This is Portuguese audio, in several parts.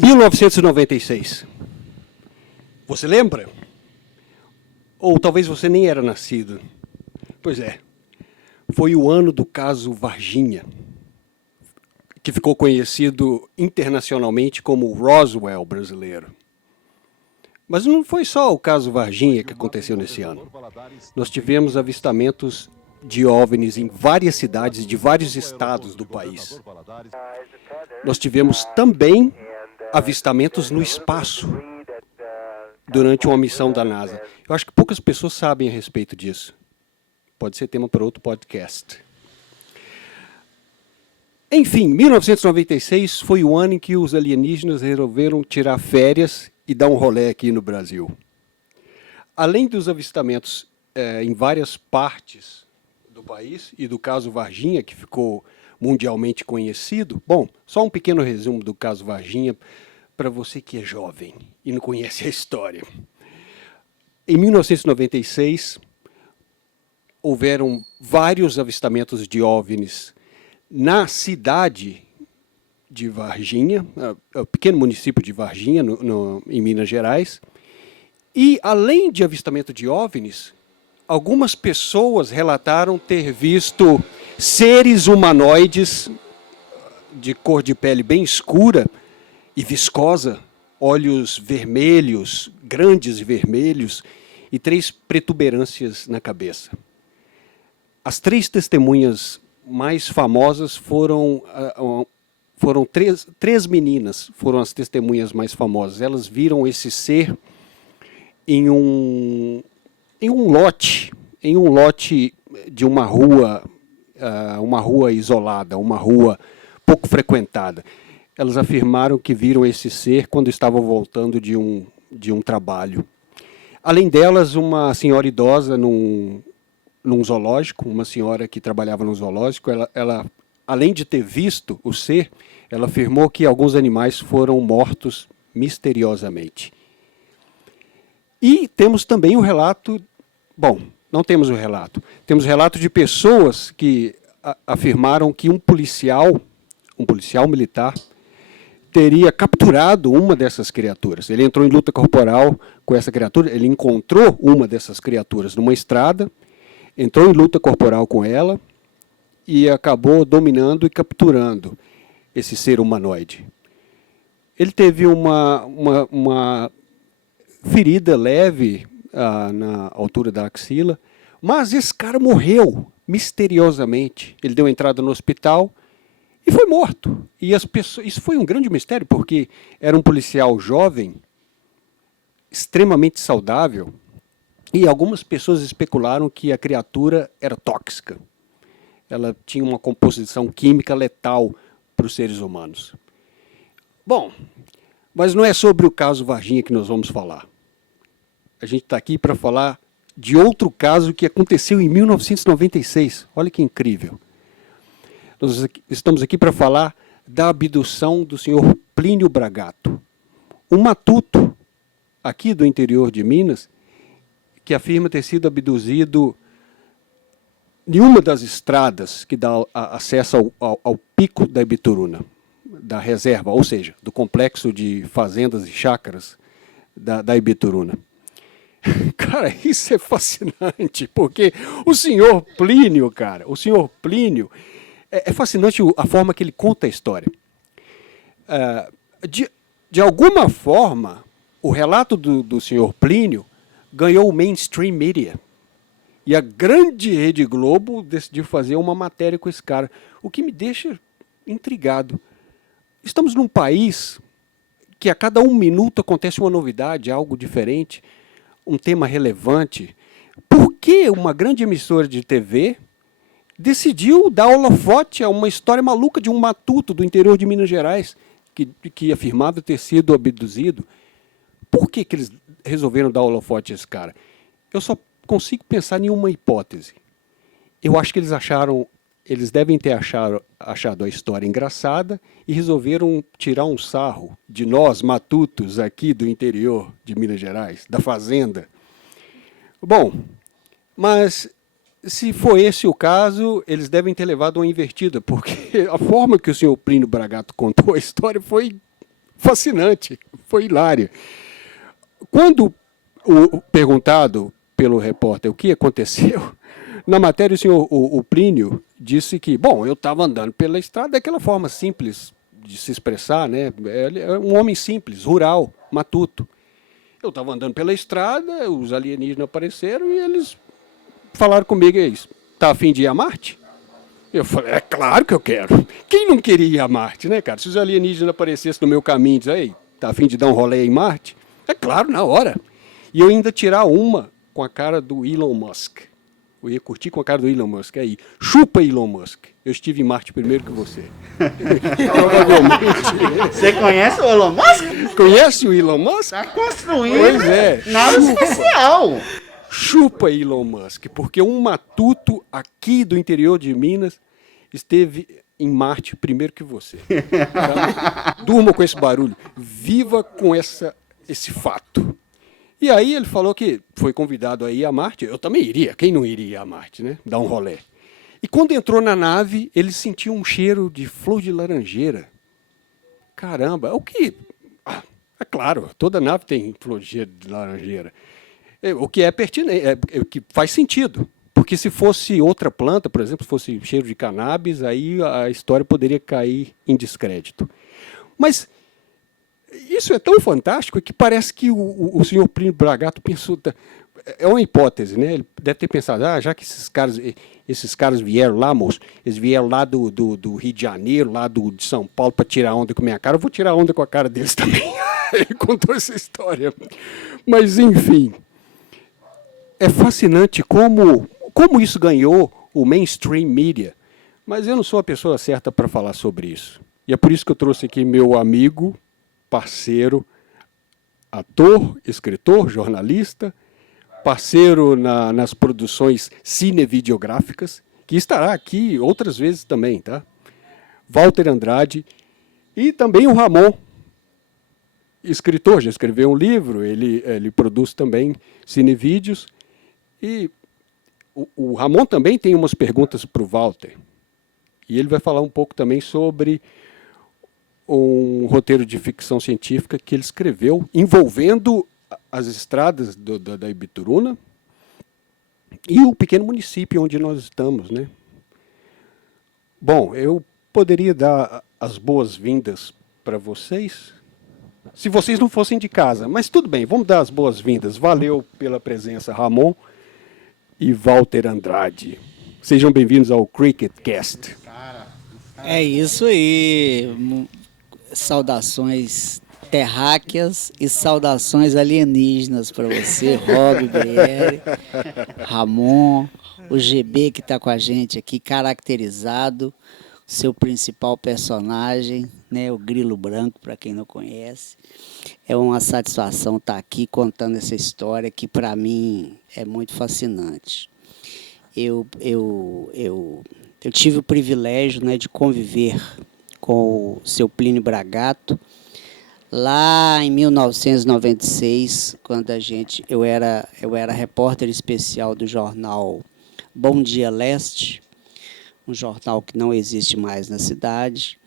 ...1996. Você lembra? Ou talvez você nem era nascido. Pois é. Foi o ano do caso Varginha, que ficou conhecido internacionalmente como o Roswell brasileiro. Mas não foi só o caso Varginha que aconteceu nesse ano. Nós tivemos avistamentos de OVNIs em várias cidades de vários estados do país. Nós tivemos também avistamentos no espaço durante uma missão da NASA. Eu acho que poucas pessoas sabem a respeito disso. Pode ser tema para outro podcast. Enfim, 1996 foi o ano em que os alienígenas resolveram tirar férias e dar um rolê aqui no Brasil. Além dos avistamentos em várias partes do país e do caso Varginha, que ficou mundialmente conhecido, bom, só um pequeno resumo do caso Varginha para você que é jovem e não conhece a história. Em 1996, houveram vários avistamentos de OVNIs na cidade de Varginha, o pequeno município de Varginha, em Minas Gerais. E, além de avistamento de OVNIs, algumas pessoas relataram ter visto seres humanoides de cor de pele bem escura e viscosa, olhos vermelhos, grandes e vermelhos, e 3 protuberâncias na cabeça. As 3 testemunhas mais famosas foram três meninas, foram as testemunhas mais famosas. Elas viram esse ser em um lote de uma rua isolada, uma rua pouco frequentada. Elas afirmaram que viram esse ser quando estavam voltando de um trabalho. Além delas, uma senhora idosa num zoológico, uma senhora que trabalhava no zoológico, ela, além de ter visto o ser, ela afirmou que alguns animais foram mortos misteriosamente. E temos também o relato, bom, não temos o relato, temos relato de pessoas que afirmaram que um policial militar, teria capturado uma dessas criaturas. Ele entrou em luta corporal com essa criatura, ele encontrou uma dessas criaturas numa estrada, entrou em luta corporal com ela e acabou dominando e capturando esse ser humanoide. Ele teve uma ferida leve na altura da axila, mas esse cara morreu misteriosamente. Ele deu entrada no hospital e foi morto. E as pessoas, isso foi um grande mistério, porque era um policial jovem, extremamente saudável, e algumas pessoas especularam que a criatura era tóxica. Ela tinha uma composição química letal para os seres humanos. Bom, mas não é sobre o caso Varginha que nós vamos falar. A gente está aqui para falar de outro caso que aconteceu em 1996. Olha que incrível. Nós estamos aqui para falar da abdução do senhor Plínio Bragato, um matuto aqui do interior de Minas, que afirma ter sido abduzido em uma das estradas que dá acesso ao pico da Ibituruna, da reserva, ou seja, do complexo de fazendas e chácaras da Ibituruna. Cara, isso é fascinante, porque o senhor Plínio, é fascinante a forma que ele conta a história. De alguma forma, o relato do senhor Plínio ganhou o mainstream media. E a grande Rede Globo decidiu fazer uma matéria com esse cara, o que me deixa intrigado. Estamos num país que a cada 1 minuto acontece uma novidade, algo diferente, um tema relevante. Por que uma grande emissora de TV decidiu dar holofote a uma história maluca de um matuto do interior de Minas Gerais, que afirmava ter sido abduzido? Por que eles resolveram dar holofote a esse cara? Eu só consigo pensar em uma hipótese. Eu acho que eles devem ter achado a história engraçada e resolveram tirar um sarro de nós, matutos, aqui do interior de Minas Gerais, da fazenda. Bom, mas se for esse o caso, eles devem ter levado uma invertida, porque a forma que o senhor Plínio Bragato contou a história foi fascinante, foi hilária. Quando perguntado pelo repórter o que aconteceu, na matéria o Plínio disse que, bom, eu estava andando pela estrada daquela forma simples de se expressar, né? Ele é um homem simples, rural, matuto. Eu estava andando pela estrada, os alienígenas apareceram e eles falaram comigo, é isso, tá a fim de ir a Marte? Eu falei, é claro que eu quero. Quem não queria ir a Marte, né, cara? Se os alienígenas aparecessem no meu caminho e dizer, ei, tá a fim de dar um rolê em Marte? É claro, na hora. E eu ainda tirar uma com a cara do Elon Musk. Eu ia curtir com a cara do Elon Musk. Aí, chupa Elon Musk. Eu estive em Marte primeiro que você. Provavelmente. Você conhece o Elon Musk? Conhece o Elon Musk? Tá construindo Pois é. nada especial. Chupa Elon Musk, porque um matuto aqui do interior de Minas esteve em Marte primeiro que você. Então, durma com esse barulho, viva com esse fato. E aí ele falou que foi convidado a ir a Marte. Eu também iria, quem não iria a Marte, né? Dar um rolê. E quando entrou na nave, ele sentiu um cheiro de flor de laranjeira. Caramba, o que... é claro, toda nave tem flor de laranjeira. O que é pertinente, o que faz sentido. Porque se fosse outra planta, por exemplo, se fosse cheiro de cannabis, aí a história poderia cair em descrédito. Mas isso é tão fantástico que parece que o senhor Plínio Bragato pensou... É uma hipótese, né? Ele deve ter pensado, já que esses caras vieram lá, moço, eles vieram lá do Rio de Janeiro, lá de São Paulo, para tirar onda com a minha cara, eu vou tirar onda com a cara deles também. Ele contou essa história. Mas, enfim... é fascinante como isso ganhou o mainstream media. Mas eu não sou a pessoa certa para falar sobre isso. E é por isso que eu trouxe aqui meu amigo, parceiro, ator, escritor, jornalista, parceiro nas produções cinevideográficas, que estará aqui outras vezes também, tá? Walter Andrade e também o Ramon, escritor, já escreveu um livro, ele produz também cinevídeos. E o Ramon também tem umas perguntas para o Walter. E ele vai falar um pouco também sobre um roteiro de ficção científica que ele escreveu envolvendo as estradas da Ibituruna e o pequeno município onde nós estamos, né? Bom, eu poderia dar as boas-vindas para vocês, se vocês não fossem de casa. Mas tudo bem, vamos dar as boas-vindas. Valeu pela presença, Ramon e Walter Andrade. Sejam bem-vindos ao CricketCast. É isso aí. Saudações terráqueas e saudações alienígenas para você, Rob, BR, Ramon, o GB que está com a gente aqui, caracterizado, seu principal personagem, né, o Grilo Branco, para quem não conhece. É uma satisfação estar aqui contando essa história que, para mim, é muito fascinante. Eu tive o privilégio, né, de conviver com o seu Plínio Bragato lá em 1996, quando eu era repórter especial do jornal Bom Dia Leste, um jornal que não existe mais na cidade.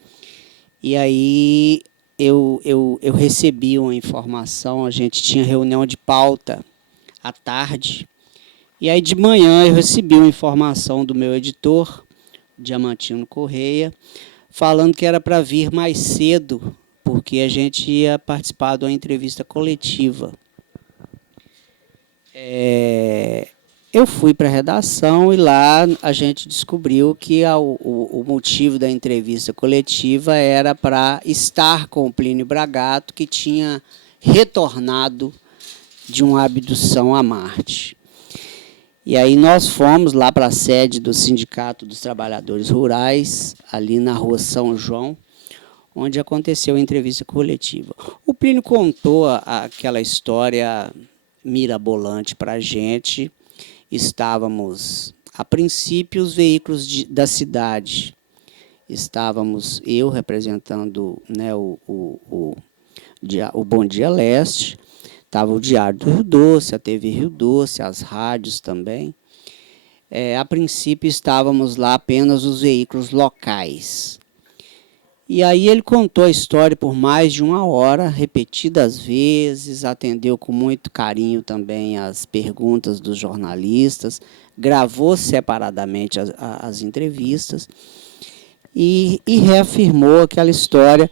E aí eu recebi uma informação, a gente tinha reunião de pauta à tarde, e aí de manhã eu recebi uma informação do meu editor, Diamantino Correia, falando que era para vir mais cedo, porque a gente ia participar de uma entrevista coletiva. Eu fui para a redação e lá a gente descobriu que o motivo da entrevista coletiva era para estar com o Plínio Bragato, que tinha retornado de uma abdução a Marte. E aí nós fomos lá para a sede do Sindicato dos Trabalhadores Rurais, ali na rua São João, onde aconteceu a entrevista coletiva. O Plínio contou aquela história mirabolante para a gente. Estávamos, a princípio, os veículos da cidade. Estávamos eu representando, né, o Bom Dia Leste, estava o Diário do Rio Doce, a TV Rio Doce, as rádios também. a princípio estávamos lá apenas os veículos locais. E aí ele contou a história por mais de 1 hora, repetidas vezes, atendeu com muito carinho também as perguntas dos jornalistas, gravou separadamente as entrevistas e reafirmou aquela história.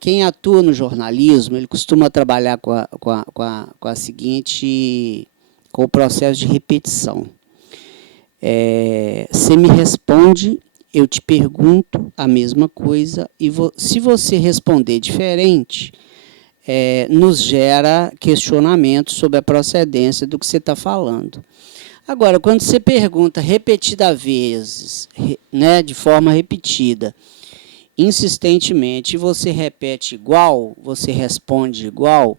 Quem atua no jornalismo, ele costuma trabalhar com o processo de repetição. Você me responde, eu te pergunto a mesma coisa, e se você responder diferente, nos gera questionamento sobre a procedência do que você está falando. Agora, quando você pergunta repetidas vezes, né, de forma repetida, insistentemente, e você repete igual, você responde igual,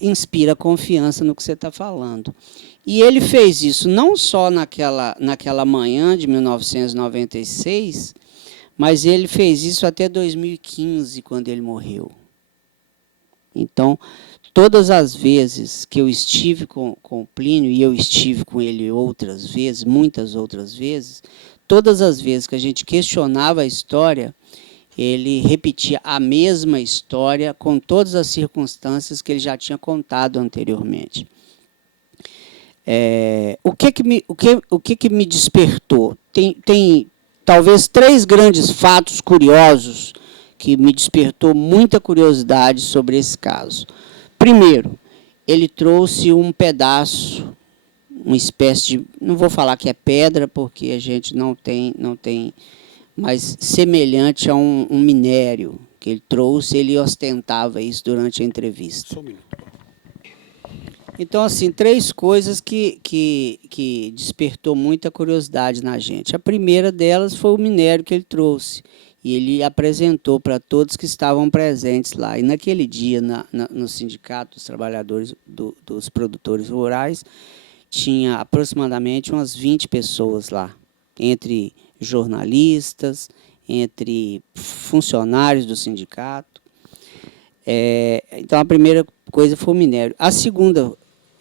inspira confiança no que você está falando. E ele fez isso não só naquela manhã de 1996, mas ele fez isso até 2015, quando ele morreu. Então, todas as vezes que eu estive com o Plínio, e eu estive com ele outras vezes, muitas outras vezes, todas as vezes que a gente questionava a história, ele repetia a mesma história com todas as circunstâncias que ele já tinha contado anteriormente. O que me despertou? Tem talvez 3 grandes fatos curiosos que me despertou muita curiosidade sobre esse caso. Primeiro, ele trouxe um pedaço, uma espécie de, não vou falar que é pedra, porque a gente não tem, mas semelhante a um minério que ele trouxe, ele ostentava isso durante a entrevista. Só um minuto. Então, assim, 3 coisas que despertou muita curiosidade na gente. A primeira delas foi o minério que ele trouxe. E ele apresentou para todos que estavam presentes lá. E naquele dia, no Sindicato dos Trabalhadores dos Produtores Rurais, tinha aproximadamente umas 20 pessoas lá, entre jornalistas, entre funcionários do sindicato. Então, a primeira coisa foi o minério. A segunda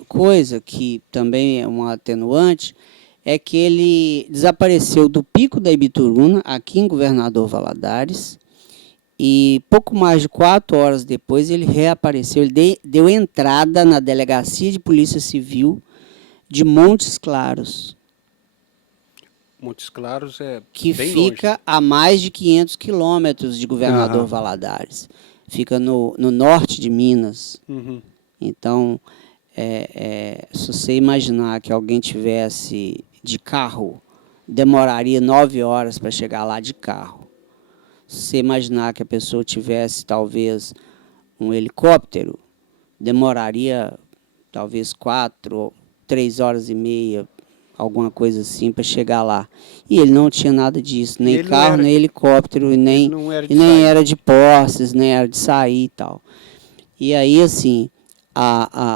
coisa, que também é um atenuante, é que ele desapareceu do Pico da Ibituruna, aqui em Governador Valadares, e pouco mais de 4 horas depois ele reapareceu, ele deu entrada na Delegacia de Polícia Civil de Montes Claros. Montes Claros é que bem fica longe. a mais de 500 quilômetros de Governador Valadares. Fica no norte de Minas. Uhum. Então, se você imaginar que alguém tivesse de carro, demoraria 9 horas para chegar lá de carro. Se você imaginar que a pessoa tivesse, talvez, um helicóptero, demoraria, talvez, 4, 3 horas e meia, alguma coisa assim, para chegar lá. E ele não tinha nada disso, nem carro, nem helicóptero, e nem era de posses, nem era de sair e tal. E aí, assim,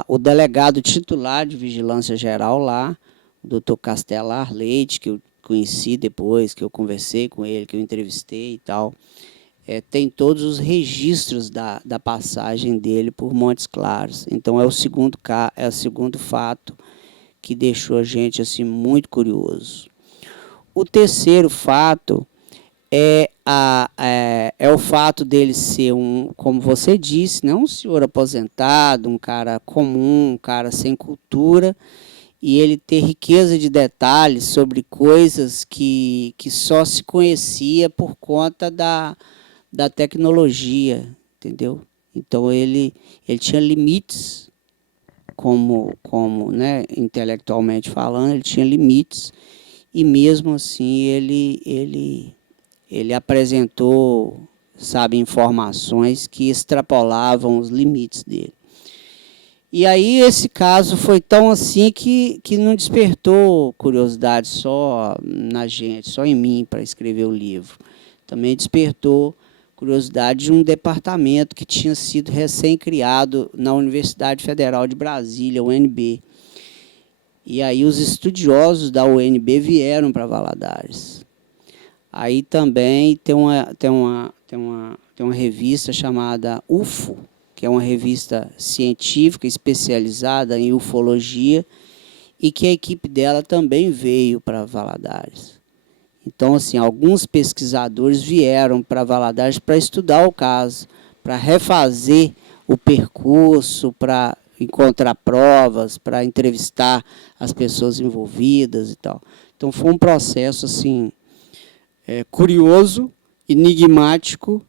o delegado titular de Vigilância Geral lá, o doutor Castelar Leite, que eu conheci depois, que eu conversei com ele, que eu entrevistei e tal, tem todos os registros da passagem dele por Montes Claros. Então, é o segundo fato que deixou a gente assim, muito curioso. O terceiro fato é o fato dele ser como você disse, não um senhor aposentado, um cara comum, um cara sem cultura, e ele ter riqueza de detalhes sobre coisas que só se conhecia por conta da tecnologia, entendeu? Então ele tinha limites, como né, intelectualmente falando, ele tinha limites, e mesmo assim ele apresentou, sabe, informações que extrapolavam os limites dele. E aí esse caso foi tão assim que não despertou curiosidade só na gente, só em mim, para escrever o livro. Também despertou curiosidade de um departamento que tinha sido recém-criado na Universidade Federal de Brasília, UNB. E aí os estudiosos da UNB vieram para Valadares. Aí também tem uma revista chamada UFO, que é uma revista científica especializada em ufologia, e que a equipe dela também veio para Valadares. Então, assim, alguns pesquisadores vieram para Valadares para estudar o caso, para refazer o percurso, para encontrar provas, para entrevistar as pessoas envolvidas e tal. Então, foi um processo assim, curioso, enigmático,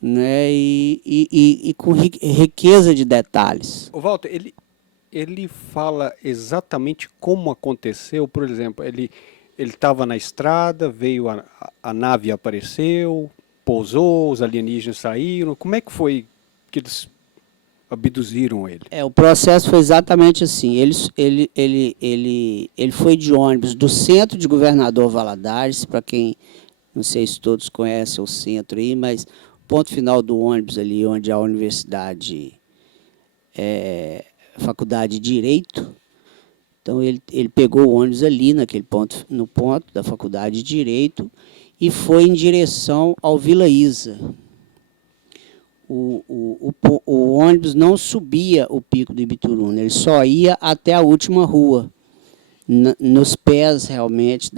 né, e com riqueza de detalhes. O Walter, ele fala exatamente como aconteceu, por exemplo, ele estava na estrada, veio a nave apareceu, pousou, os alienígenas saíram. Como é que foi que eles abduziram ele? O processo foi exatamente assim. Ele foi de ônibus do centro de Governador Valadares, para quem, não sei se todos conhecem o centro aí, mas o ponto final do ônibus ali, onde a universidade, faculdade de Direito. Então, ele pegou o ônibus ali, no ponto da Faculdade de Direito, e foi em direção ao Vila Isa. O ônibus não subia o Pico do Ibituruna, ele só ia até a última rua, nos pés, realmente,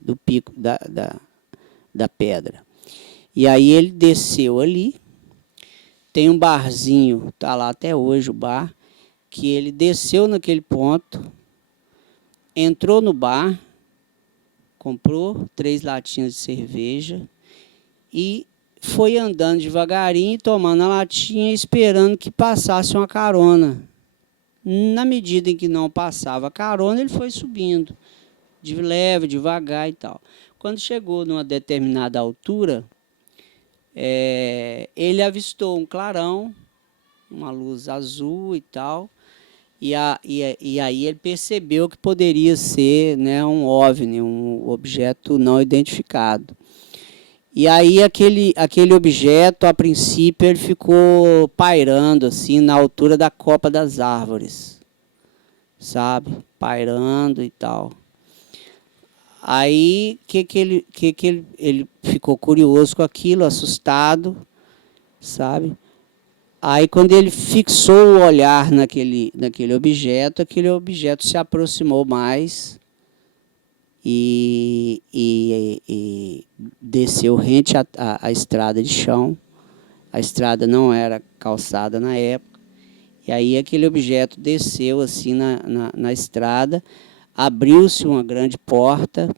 do pico da pedra. E aí ele desceu ali, tem um barzinho, está lá até hoje o bar, que ele desceu naquele ponto, entrou no bar, comprou 3 latinhas de cerveja e foi andando devagarinho, tomando a latinha, esperando que passasse uma carona. Na medida em que não passava a carona, ele foi subindo, de leve, devagar e tal. Quando chegou numa determinada altura, ele avistou um clarão, uma luz azul e tal, e aí ele percebeu que poderia ser, né, um OVNI, um objeto não identificado. E aí aquele objeto, a princípio, ele ficou pairando assim na altura da copa das árvores, sabe? Pairando e tal. Aí ele ficou curioso com aquilo, assustado, sabe? Aí, quando ele fixou o olhar naquele objeto, aquele objeto se aproximou mais e desceu rente à estrada de chão. A estrada não era calçada na época. E aí aquele objeto desceu assim na estrada, abriu-se uma grande porta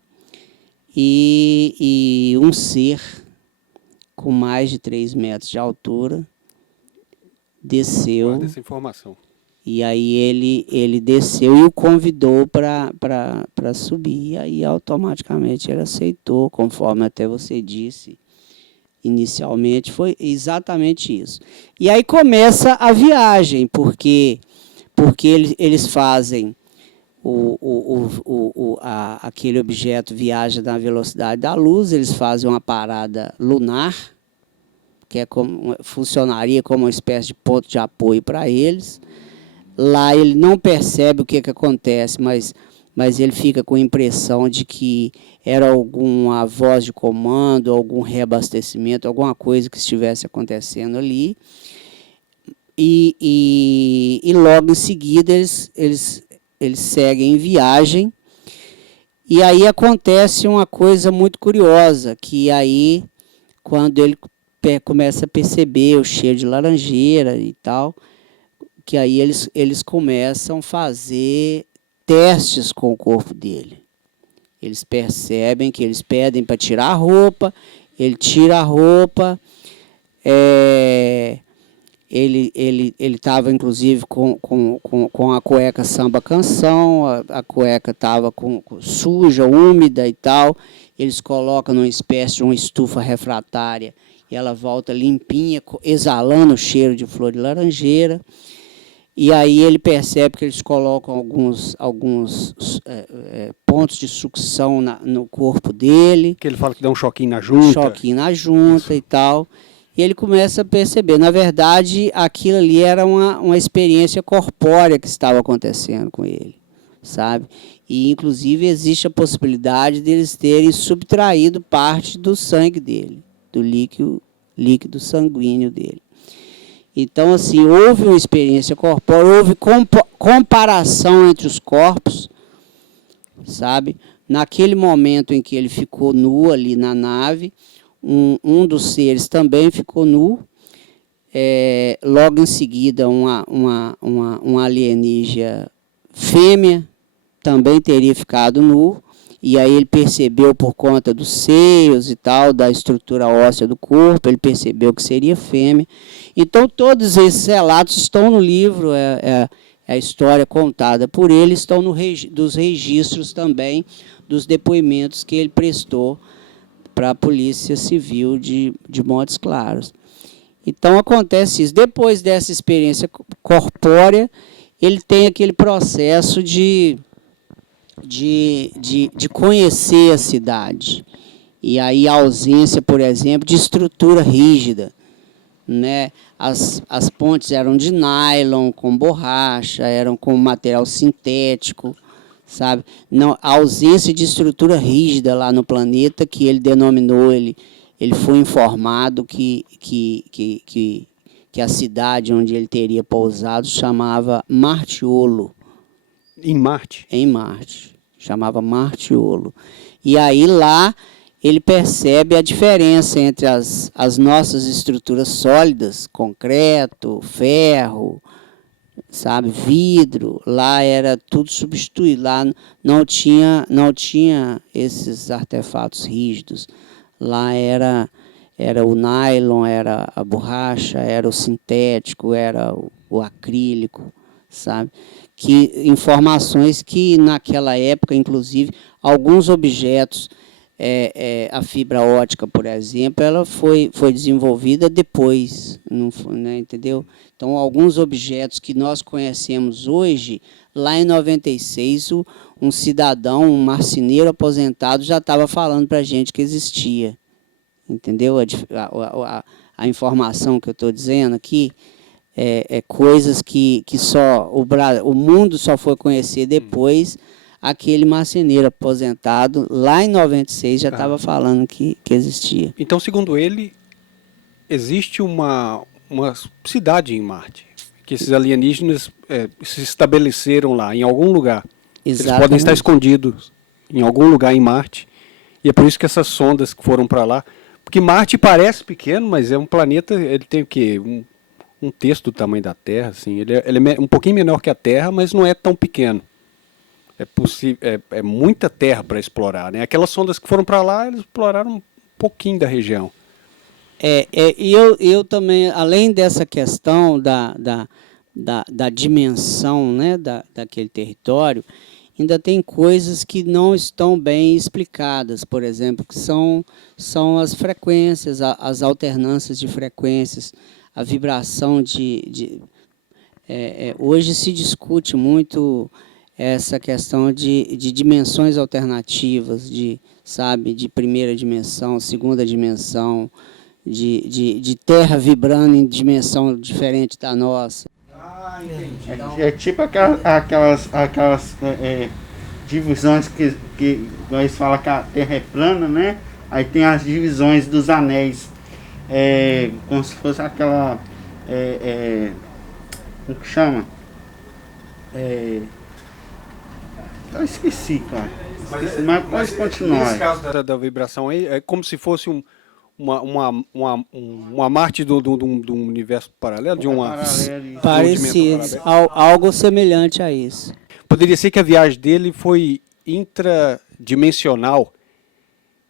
e um ser com mais de 3 metros de altura desceu. Guarda essa informação. E aí ele desceu e o convidou para subir. E aí automaticamente ele aceitou, conforme até você disse inicialmente, foi exatamente isso. E aí começa a viagem, porque eles fazem aquele objeto viaja na velocidade da luz, eles fazem uma parada lunar, que funcionaria como uma espécie de ponto de apoio para eles. Lá ele não percebe o que acontece, mas ele fica com a impressão de que era alguma voz de comando, algum reabastecimento, alguma coisa que estivesse acontecendo ali. E logo em seguida eles seguem em viagem. E aí acontece uma coisa muito curiosa, que aí, quando ele começa a perceber o cheiro de laranjeira e tal, que aí eles começam a fazer testes com o corpo dele. Eles percebem que eles pedem para tirar a roupa, ele tira a roupa, ele estava inclusive com a cueca samba canção, a cueca estava suja, úmida e tal, eles colocam numa espécie de uma estufa refratária e ela volta limpinha, exalando o cheiro de flor de laranjeira. E aí ele percebe que eles colocam alguns pontos de sucção no corpo dele. Que ele fala que dá um choquinho na junta. Choquinho na junta e tal. E ele começa a perceber, na verdade, aquilo ali era uma experiência corpórea que estava acontecendo com ele, sabe? E, inclusive, existe a possibilidade deles terem subtraído parte do sangue dele, do líquido sanguíneo dele. Então, assim, houve uma experiência corpórea, houve comparação entre os corpos, sabe? Naquele momento em que ele ficou nu ali na nave, um dos seres também ficou nu. Logo em seguida, uma alienígena fêmea também teria ficado nu. E aí ele percebeu, por conta dos seios e tal, da estrutura óssea do corpo, ele percebeu que seria fêmea. Então, todos esses relatos estão no livro, a história contada por ele, estão dos registros também, dos depoimentos que ele prestou para a Polícia Civil de Montes Claros. Então, acontece isso. Depois dessa experiência corpórea, ele tem aquele processo de conhecer a cidade. E aí a ausência, por exemplo, de estrutura rígida, né? As pontes eram de nylon, com borracha, eram com material sintético, sabe? Não, a ausência de estrutura rígida lá no planeta, que ele denominou, ele foi informado que a cidade onde ele teria pousado chamava Martiolo. Em Marte? Em Marte. Chamava Martiolo. E aí lá ele percebe a diferença entre as nossas estruturas sólidas, concreto, ferro, sabe, vidro. Lá era tudo substituído. Lá não tinha esses artefatos rígidos. Lá era o nylon, era a borracha, era o sintético, era o acrílico, sabe? Informações que naquela época, inclusive, alguns objetos, a fibra ótica, por exemplo, ela foi desenvolvida depois, não foi, né, entendeu? Então, alguns objetos que nós conhecemos hoje, lá em 96, um cidadão, um marceneiro aposentado, já estava falando para a gente que existia, entendeu? A informação que eu estou dizendo aqui, coisas que só o mundo só foi conhecer depois. Aquele marceneiro aposentado, lá em 96, já estava falando que existia. Então, segundo ele, existe uma cidade em Marte, que esses alienígenas se estabeleceram lá, em algum lugar. Exatamente. Eles podem estar escondidos em algum lugar em Marte, e é por isso que essas sondas que foram para lá... Porque Marte parece pequeno, mas é um planeta, ele tem o quê? Um terço do tamanho da Terra, assim. Ele é um pouquinho menor que a Terra, mas não é tão pequeno. É muita terra para explorar, né? Aquelas sondas que foram para lá, eles exploraram um pouquinho da região. E eu também, além dessa questão da dimensão, né, daquele território, ainda tem coisas que não estão bem explicadas, por exemplo, que são as frequências, as alternâncias de frequências, a vibração hoje se discute muito essa questão de dimensões alternativas, de primeira dimensão, segunda dimensão, de terra vibrando em dimensão diferente da nossa. Entendi. É tipo aquelas divisões que eles falam que a Terra é plana, né? Aí tem as divisões dos anéis, como se fosse aquela, como que chama? Eu esqueci, cara. Mas pode continuar. Nesse caso da vibração aí, é como se fosse uma Marte do universo paralelo, de uma parecido, algo semelhante a isso. Poderia ser que a viagem dele foi intradimensional,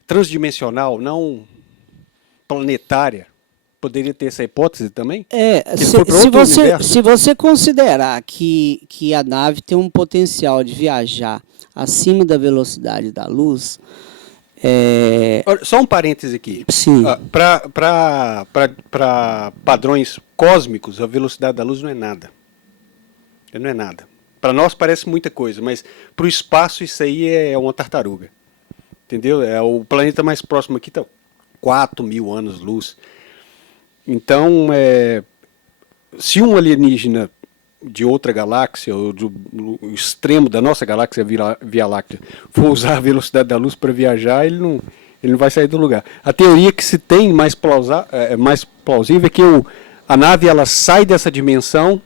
transdimensional, não planetária. Poderia ter essa hipótese também? Se você considerar que a nave tem um potencial de viajar acima da velocidade da luz... Só um parêntese aqui. Sim. Para padrões cósmicos, a velocidade da luz não é nada. Não é nada. Para nós parece muita coisa, mas para o espaço isso aí é uma tartaruga. Entendeu? O planeta mais próximo aqui está 4.000 anos-luz. Então, se um alienígena de outra galáxia, ou do extremo da nossa galáxia, Via Láctea, for usar a velocidade da luz para viajar, ele não vai sair do lugar. A teoria que se tem mais plausível é que a nave ela sai dessa dimensão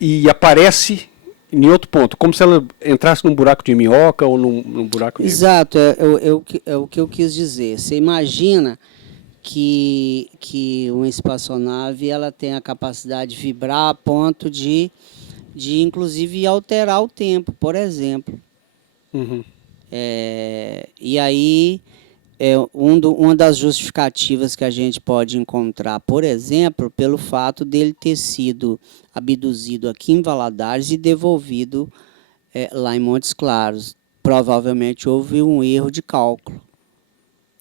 e aparece em outro ponto, como se ela entrasse num buraco de minhoca ou num buraco de... Exato, é o que eu quis dizer. Você imagina que uma espaçonave ela tem a capacidade de vibrar a ponto de inclusive alterar o tempo, por exemplo. Uhum. E aí, uma das justificativas que a gente pode encontrar, por exemplo, pelo fato dele ter sido abduzido aqui em Valadares e devolvido lá em Montes Claros. Provavelmente houve um erro de cálculo.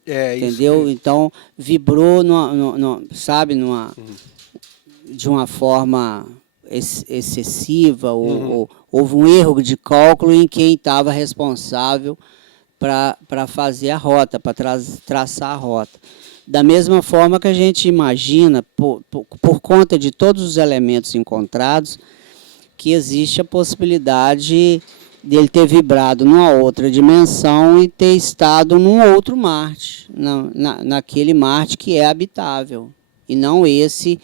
Entendeu? Isso. Então, vibrou, sabe, de uma forma excessiva, ou houve um erro de cálculo em quem estava responsável para fazer a rota, para traçar a rota. Da mesma forma que a gente imagina, por conta de todos os elementos encontrados, que existe a possibilidade dele ter vibrado numa outra dimensão e ter estado num outro Marte, naquele Marte que é habitável, e não esse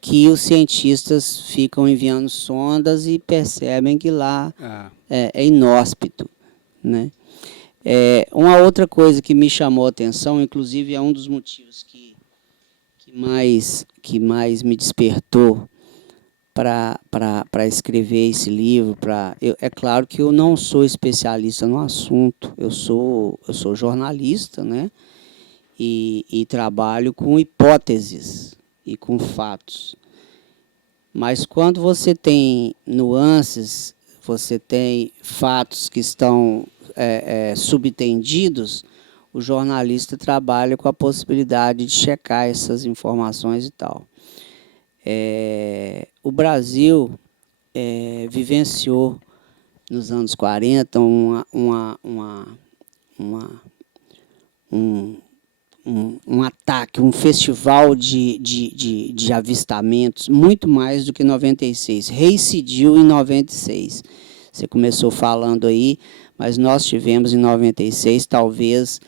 que os cientistas ficam enviando sondas e percebem que lá é inóspito, né? Uma outra coisa que me chamou a atenção, inclusive é um dos motivos que mais me despertou para escrever esse livro. É claro que eu não sou especialista no assunto, eu sou jornalista, né? E trabalho com hipóteses e com fatos. Mas quando você tem nuances, você tem fatos que estão subtendidos, o jornalista trabalha com a possibilidade de checar essas informações e tal. O Brasil vivenciou nos anos 40 um ataque, um festival de avistamentos, muito mais do que 96. Reincidiu em 96. Você começou falando aí, mas nós tivemos em 96 talvez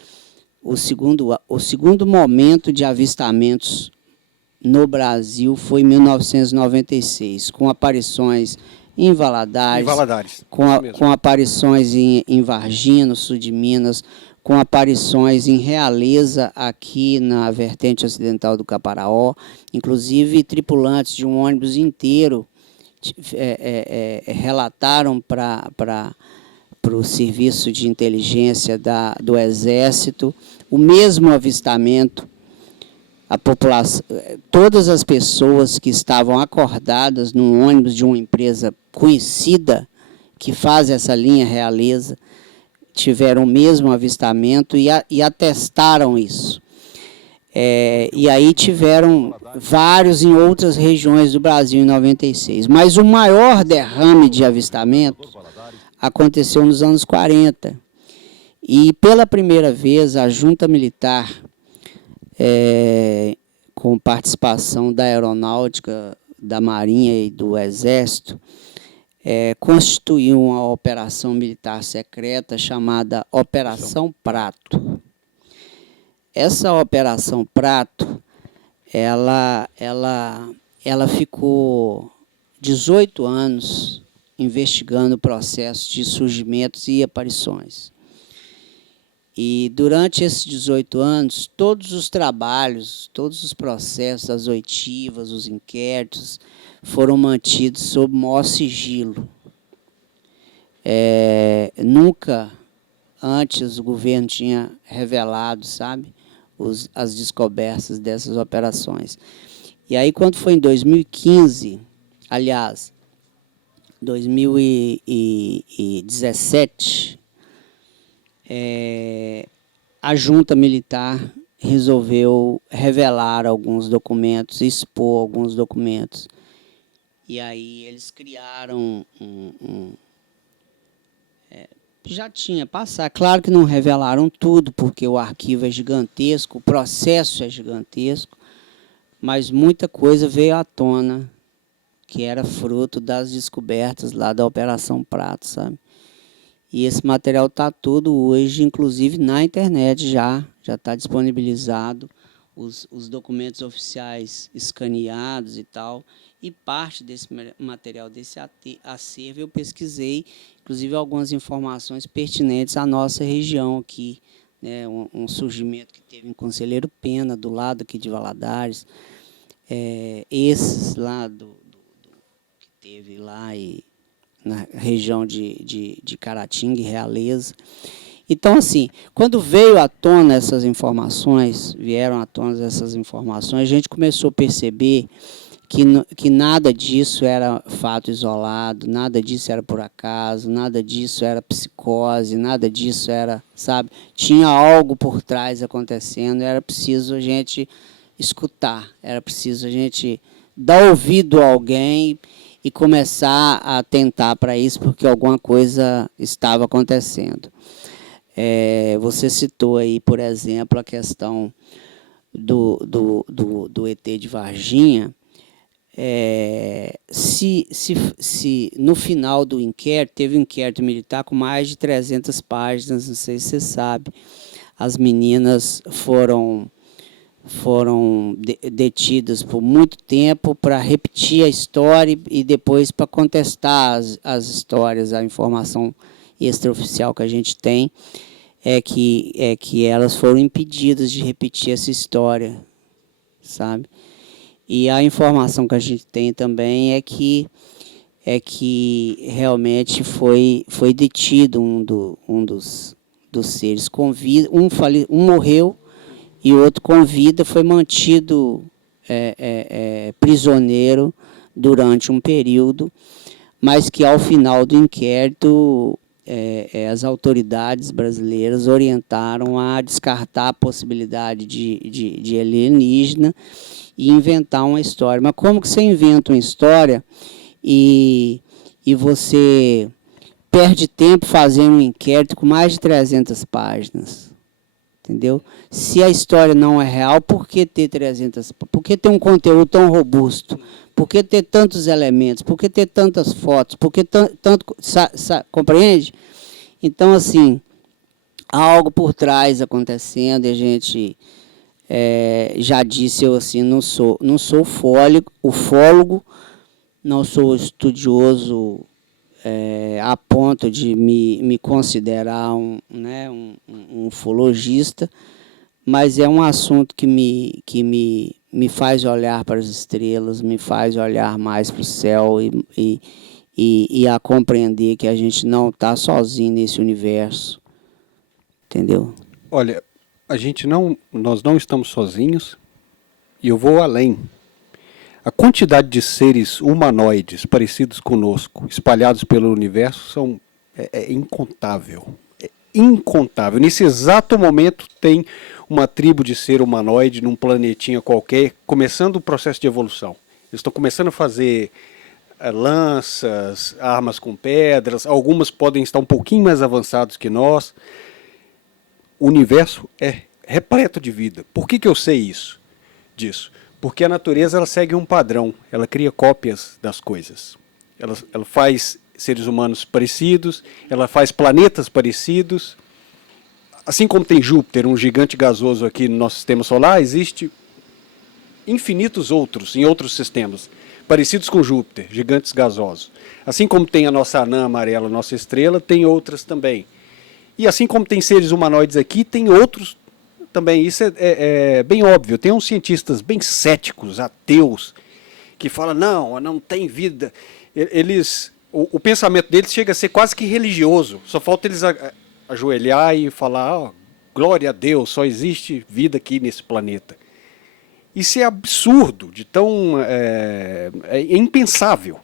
o segundo momento de avistamentos no Brasil foi em 1996, com aparições em Valadares, com aparições em Varginha, no sul de Minas, com aparições em Realeza, aqui na vertente ocidental do Caparaó, inclusive tripulantes de um ônibus inteiro relataram para o serviço de inteligência do Exército o mesmo avistamento. A população, todas as pessoas que estavam acordadas num ônibus de uma empresa conhecida que faz essa linha Realeza tiveram o mesmo avistamento e atestaram isso. E aí tiveram vários em outras regiões do Brasil em 96. Mas o maior derrame de avistamento aconteceu nos anos 40. E pela primeira vez a junta militar, com participação da aeronáutica, da Marinha e do Exército, constituiu uma operação militar secreta chamada Operação Prato. Essa Operação Prato, ela ficou 18 anos investigando o processo de surgimentos e aparições. E durante esses 18 anos, todos os trabalhos, todos os processos, as oitivas, os inquéritos, foram mantidos sob maior sigilo. Nunca antes o governo tinha revelado, sabe, as descobertas dessas operações. E aí, quando foi em 2015, aliás, 2017, a junta militar resolveu revelar alguns documentos, expor alguns documentos. E aí eles criaram já tinha passado. Claro que não revelaram tudo, porque o arquivo é gigantesco, o processo é gigantesco, mas muita coisa veio à tona que era fruto das descobertas lá da Operação Prato, sabe? E esse material está todo hoje, inclusive na internet já está disponibilizado, os documentos oficiais escaneados e tal, E parte desse material, desse acervo, eu pesquisei, inclusive algumas informações pertinentes à nossa região aqui, né, um surgimento que teve em Conselheiro Pena, do lado aqui de Valadares, esses lá que teve lá na região de Caratinga e Realeza. Então, assim, quando vieram à tona essas informações, a gente começou a perceber que nada disso era fato isolado, nada disso era por acaso, nada disso era psicose, nada disso era, sabe, tinha algo por trás acontecendo, era preciso a gente escutar, era preciso a gente dar ouvido a alguém e começar a atentar para isso, porque alguma coisa estava acontecendo. Você citou aí, por exemplo, a questão do ET de Varginha. Se no final do inquérito, teve um inquérito militar com mais de 300 páginas, não sei se você sabe, as meninas foram detidas por muito tempo para repetir a história e depois para contestar as histórias, a informação extraoficial que a gente tem é que elas foram impedidas de repetir essa história, sabe? E a informação que a gente tem também é que realmente foi detido um dos seres com vida, um morreu e o outro com vida, foi mantido prisioneiro durante um período, mas que ao final do inquérito as autoridades brasileiras orientaram a descartar a possibilidade de alienígena e inventar uma história. Mas como que você inventa uma história e você perde tempo fazendo um inquérito com mais de 300 páginas? Entendeu? Se a história não é real, por que ter 300? Por que ter um conteúdo tão robusto? Por que ter tantos elementos? Por que ter tantas fotos? Por que tanto compreende? Então, assim, há algo por trás acontecendo e a gente já disse, eu assim, não sou ufólogo, não sou estudioso a ponto de me considerar um ufologista, mas é um assunto que me faz olhar para as estrelas, me faz olhar mais para o céu e a compreender que a gente não está sozinho nesse universo, entendeu? Olha, nós não estamos sozinhos e eu vou além. A quantidade de seres humanoides parecidos conosco, espalhados pelo universo, é incontável. É incontável. Nesse exato momento tem uma tribo de ser humanoide num planetinha qualquer, começando o processo de evolução. Eles estão começando a fazer lanças, armas com pedras, algumas podem estar um pouquinho mais avançados que nós. O universo é repleto de vida. Por que eu sei disso? Porque a natureza ela segue um padrão, ela cria cópias das coisas. Ela faz seres humanos parecidos, ela faz planetas parecidos. Assim como tem Júpiter, um gigante gasoso aqui no nosso sistema solar, existe infinitos outros em outros sistemas, parecidos com Júpiter, gigantes gasosos. Assim como tem a nossa anã amarela, nossa estrela, tem outras também. E assim como tem seres humanoides aqui, tem outros também. Isso é bem óbvio. Tem uns cientistas bem céticos, ateus, que falam, não tem vida. O pensamento deles chega a ser quase que religioso. Só falta eles ajoelhar e falar, glória a Deus, só existe vida aqui nesse planeta. Isso é absurdo, é impensável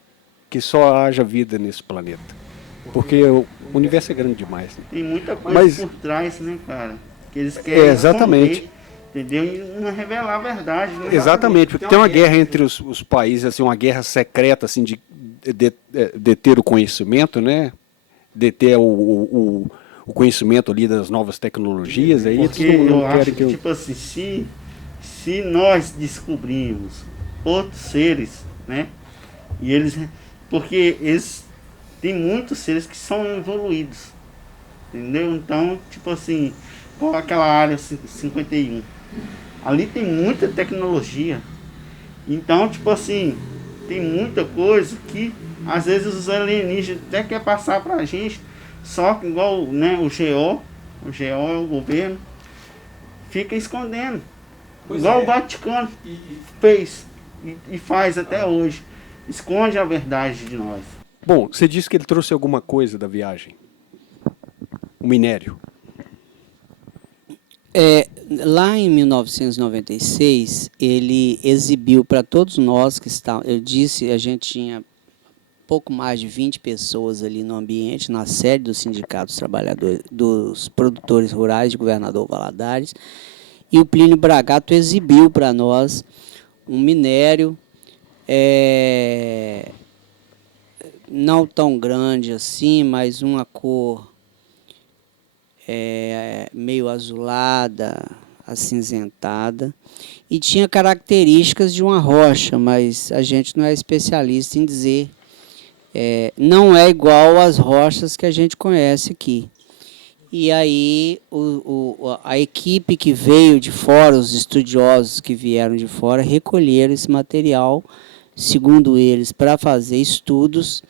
que só haja vida nesse planeta. Porque o universo é grande demais. Né? Tem muita coisa por trás, né, cara? Que eles querem exatamente. Esconder, entendeu? E não revelar a verdade. Né? Exatamente, porque tem uma guerra entre os países, assim, uma guerra secreta, assim, de deter o conhecimento, né? Deter o conhecimento ali das novas tecnologias. Aí porque eles não eu querem acho que, tipo assim, se nós descobrirmos outros seres, né? E eles... Porque eles... Tem muitos seres que são evoluídos, entendeu? Então, tipo assim, qual aquela área 51? Ali tem muita tecnologia. Então, tipo assim, tem muita coisa que às vezes os alienígenas até querem passar para a gente, só que igual, né, o GO é o governo, fica escondendo. Pois igual é. o Vaticano fez e faz até hoje. Esconde a verdade de nós. Bom, você disse que ele trouxe alguma coisa da viagem. O minério. Lá em 1996, ele exibiu para todos nós que estavam. Eu disse, a gente tinha pouco mais de 20 pessoas ali no ambiente, na sede do Sindicato dos Trabalhadores, dos Produtores Rurais de Governador Valadares, e o Plínio Bragato exibiu para nós um minério não tão grande assim, mas uma cor meio azulada, acinzentada, e tinha características de uma rocha, mas a gente não é especialista em dizer. Não é igual às rochas que a gente conhece aqui. E aí a equipe que veio de fora, os estudiosos que vieram de fora, recolheram esse material, segundo eles, para fazer estudos.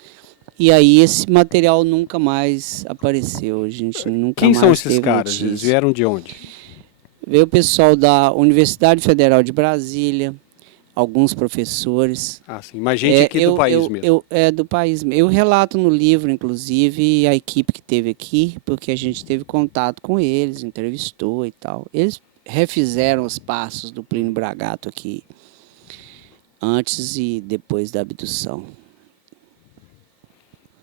E aí esse material nunca mais apareceu. A gente nunca Quem mais são esses teve caras? notícia. Eles vieram de onde? Veio o pessoal da Universidade Federal de Brasília, alguns professores. Ah, sim. Mas gente aqui do país mesmo. Do país mesmo. Eu relato no livro, inclusive, a equipe que teve aqui, porque a gente teve contato com eles, entrevistou e tal. Eles refizeram os passos do Plínio Bragato aqui, antes e depois da abdução.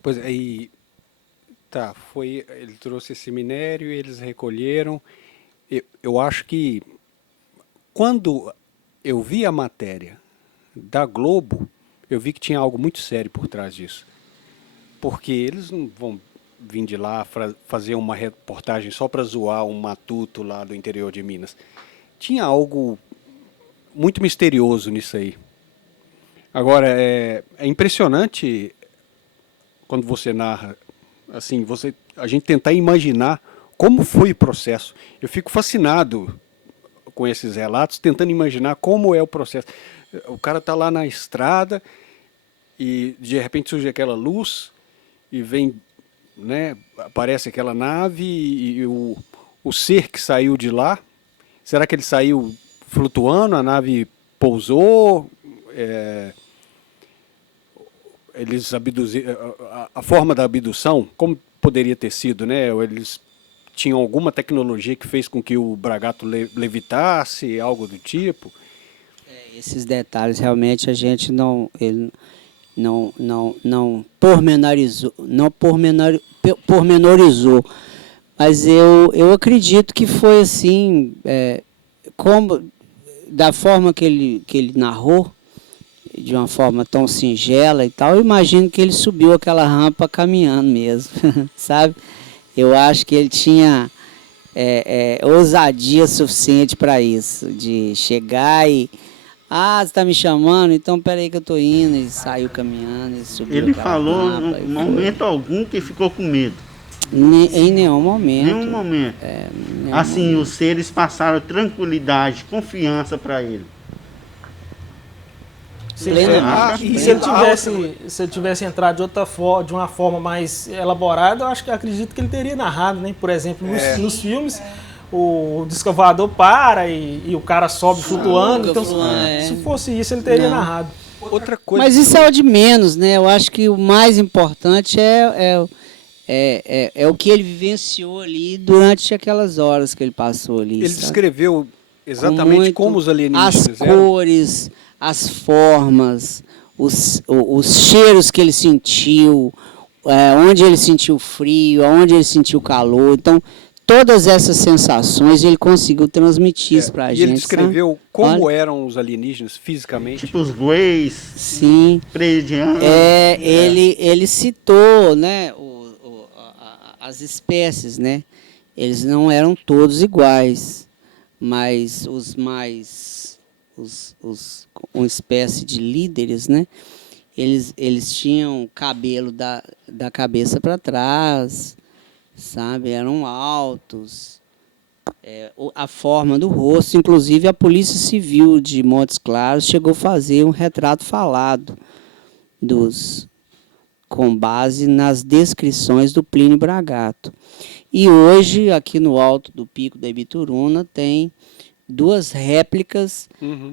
Pois é, e tá, ele trouxe esse minério, eles recolheram. Eu acho que quando eu vi a matéria da Globo, eu vi que tinha algo muito sério por trás disso. Porque eles não vão vir de lá fazer uma reportagem só para zoar um matuto lá do interior de Minas. Tinha algo muito misterioso nisso aí. Agora, é impressionante quando você narra, assim, a gente tentar imaginar como foi o processo. Eu fico fascinado com esses relatos, tentando imaginar como é o processo. O cara está lá na estrada e de repente surge aquela luz e vem, né, aparece aquela nave e o ser que saiu de lá, será que ele saiu flutuando, a nave pousou? Eles abduziram, a forma da abdução, como poderia ter sido, né? Ou eles tinham alguma tecnologia que fez com que o Bragato levitasse, algo do tipo? Esses detalhes realmente a gente não pormenorizou. Mas eu acredito que foi assim, como da forma que ele narrou, de uma forma tão singela e tal, eu imagino que ele subiu aquela rampa caminhando mesmo, sabe? Eu acho que ele tinha ousadia suficiente para isso, de chegar e... Ah, você está me chamando? Então peraí que eu estou indo. E saiu caminhando e subiu. Ele falou em momento algum que ficou com medo. Em nenhum momento. Nenhum momento. Assim, os seres passaram tranquilidade, confiança para ele. E se ele tivesse entrado de uma forma mais elaborada, eu acredito que ele teria narrado, né? Por exemplo, nos filmes, o descavador para e o cara sobe flutuando. Então, se fosse isso, ele teria narrado. Outra coisa. Mas isso é o de menos, né? Eu acho que o mais importante é o que ele vivenciou ali durante aquelas horas que ele passou ali. Ele sabe? descreveu exatamente como os alienígenas as cores, as formas, os cheiros que ele sentiu, onde ele sentiu frio, onde ele sentiu calor. Então, todas essas sensações ele conseguiu transmitir isso para a gente. E ele descreveu, sabe? como eram os alienígenas fisicamente. Tipo os Greys, sim, Predianos. Ele citou, né, as espécies, né? Eles não eram todos iguais, mas os mais, uma espécie de líderes, né? Eles tinham cabelo da cabeça para trás, sabe? Eram altos, a forma do rosto. Inclusive, a Polícia Civil de Montes Claros chegou a fazer um retrato falado com base nas descrições do Plínio Bragato. E hoje, aqui no alto do Pico da Ibituruna, tem 2 réplicas